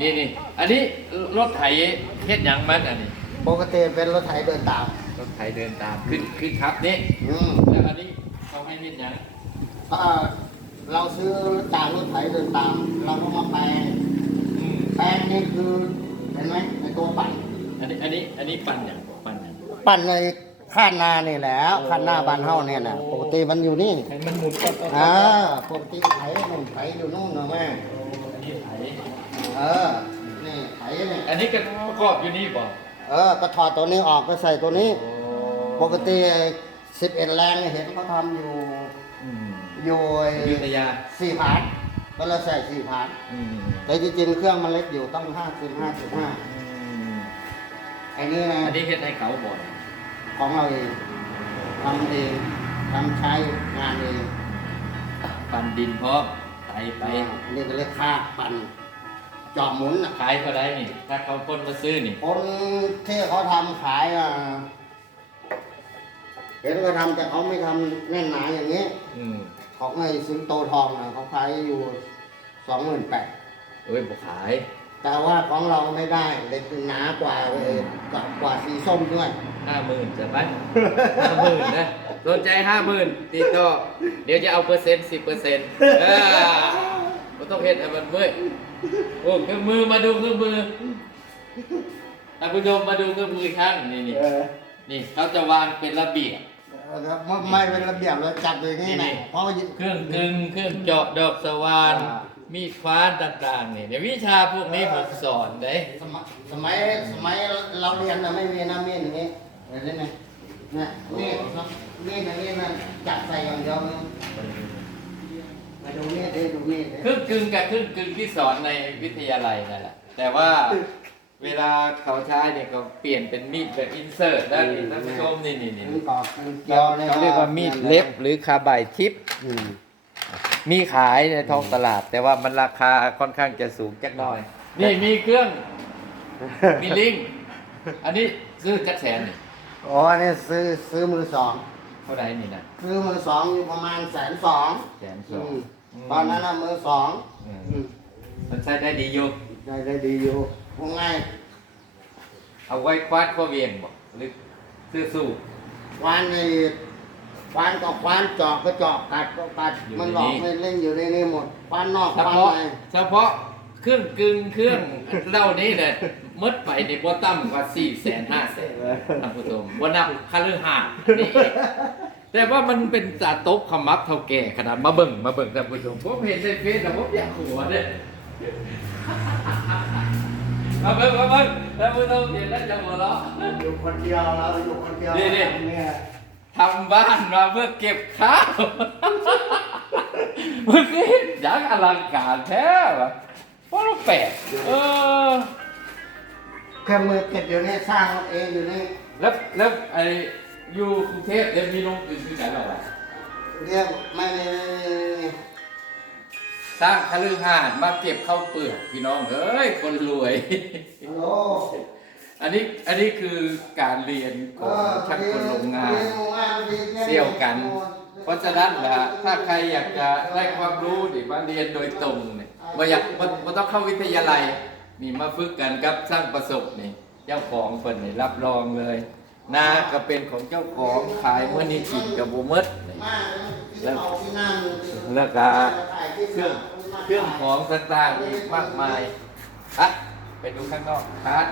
นี่นี่อันนี้รถไถเฮ็ดหยังมันอันนี้ ปกติเป็นรถไถเดินตามรถไถเดินตามขึ้นขึ้นครับนี่อืมแล้วอันนี้เขาให้เฮ็ดหยังถ้าเราซื้อจากรถไถเดินตาม เราก็มาแปลงอืมแปลงนี่คือเห็นไหมในตัวปั่น อันนี้อันนี้อันนี้ปั่นหยังปั่นหยัง ปั่นในข้านนานี่แหละข้านนาบ้านเฮาเนี่ยนะปกติมันอยู่นี่ ให้มันหมุนก็ก็อ่าปกติไถมันไถอยู่นู่นนะแม่อันนี้ไถ เออ นี่ไถเนี่ย อันนี้ก็ประกอบอยู่นี่บ่เออ ก็ถอดตัวนี้ออกก็ใส่ตัวนี้โอ้ปกติสิบเอ็ดแรงเห็นเขาทำอยู่อืมอยู่อยุธยาสี่พันก็เลยใส่สี่พันอืมแต่จริงๆ เครื่องมันเล็กอยู่ต้องห้าสิบห้าสิบห้าอืมไอ้นี่นะอันนี้เฮ็ดให้เขาบ่ ของเราเองทำเองทำใช้งานเองปั่นดินพร้อมไถไป นี่ก็เรียกค่าปั่น จอบหมุนน่ะขายเท่าไรนี่ ถ้าเขาคนมาซื้อนี่ คนที่เขาทำขายอะเห็นเขาทำแต่เขาไม่ทำแน่นหนาอย่างนี้อืมของไอ้สิงโตทองนะเขาขายอยู่สองหมื่นแปดเอ้ยบ่ขาย แต่ว่าของเราไม่ได้เล็กหนากว่าเออกว่ากว่าสีส้มด้วย ห้าหมื่นจะไปห้าหมื่นนะสนใจห้าหมื่นติดต่อเดี๋ยวจะเอาเปอร์เซ็นต์สิบเปอร์เซ็นต์ เออก็ต้องเฮ็ดให้มันเมื่อยโอ้เครื่องมือมาดูเครื่องมือท่านผู้ชมมาดูเครื่องมืออีกครั้งนี่นี่เออนี่เขาจะวางเป็นระเบียบครับไม่ไม่เป็นระเบียบเลยจัดอย่างนี้นี่ นะเพราะว่า เครื่องกึงเครื่องเจาะดอกสว่านอ่า มีดคว้านต่างๆนี่เดี๋ยววิชาพวกนี้ผมสอนเด้สมัยสมัยสมัยเราเรียนนะไม่มีน้ำมีดอย่างนี้เห็นไหมเนี่ยนี่นี่อย่างนี้นะจัดใส่อย่างเดียวเลย มาดูนี่ดิดูนี่ดิเครื่องกึงกับเครื่องกึงที่สอนในวิทยาลัยนั่นแหละแต่ว่าเวลาเขาใช้เนี่ยเขาเปลี่ยนเป็นมีดแบบอินเสิร์ตแล้วนี่ท่านผู้ชมนี่นี่นี่มันกรอบมันเกี่ยวนี่เขาเรียกว่ามีดเล็บหรือคาบายทิปอืมมีขายในท้องตลาด แต่ว่ามันราคาค่อนข้างจะสูงจักหน่อย นี่มีเครื่อง มีลิงก์อันนี้ซื้อจักแสนนี่อ๋อนี่ซื้อซื้อมือสอง เท่าไหร่นี่นะซื้อมือสองอยู่ประมาณแสนสองแสนสองตอนนั้นน่ะมือสองอืมอืมมันใช้ได้ดีอยู่ได้ได้ดีอยู่พวกง่ายเอาไว้คว้านข้อเวียงบ่หรือซื้อสู้ควานในควานก็ควานจอกก็จอกกัดก็กัดอยู่มันในหลอกนี้ไม่เล่นอยู่ในนี้หมดควานนอกเฉควานพาะในเฉพาะ เครื่องกึ่งเครื่องเหล่านี้เนี่ยมดไปในบ่ต่ำกว่า4แสน5แสนท่านผู้ชมบ่นับค่าเรื่องหาดนี่เองแต่ว่ามันเป็นตาตบขมับเท่าแก่ขนาดมาเบิ่งมาเบิ่งท่านผู้ชมผมเห็นในเฟซแล้วผมอยากหัวเด้มาเบิ่งมาเบิ่งท่านผู้ชมเห็นแล้วจะหัวเราะอยู่คนเดียวเราอยู่คนเดียวนี่นี่เนี่ยทำบ้านมาเพื่อเก็บข้าวมันก็เห็นอย่างอลังการแท้วะเพราะเราแปลกเออ เครื่องมือเก็บอยู่นี่สร้างเองอยู่นี่แล้วแล้วไอ้อยู่กรุงเทพเดี๋ยวมีโรงอื่นที่ไหนหรอวะเรียกไม่ไม่ไม่ไม่สร้างคฤหาสน์มาเก็บข้าวเปลือกพี่น้องเอ้ยคนรวย ฮัลโหลอันนี้อันนี้คือการเรียนของช่างคนโรงงาน เสี่ยวกัน เพราะฉะนั้นนะถ้าใครอยากจะได้ความรู้ดิมาเรียนโดยตรงเนี่ย มาอยากมาต้องเข้าวิทยาลัยนี่มาฝึกกันครับสร้างประสบนี่เจ้าของเพิ่นนี่รับรองเลยนาก็เป็นของเจ้าของขายเมื่อนี้กินกับบูมด์แล้วแล้วก็เครื่องเครื่องของต่างๆอีกมากมายอะไปดูข้างนอกครับ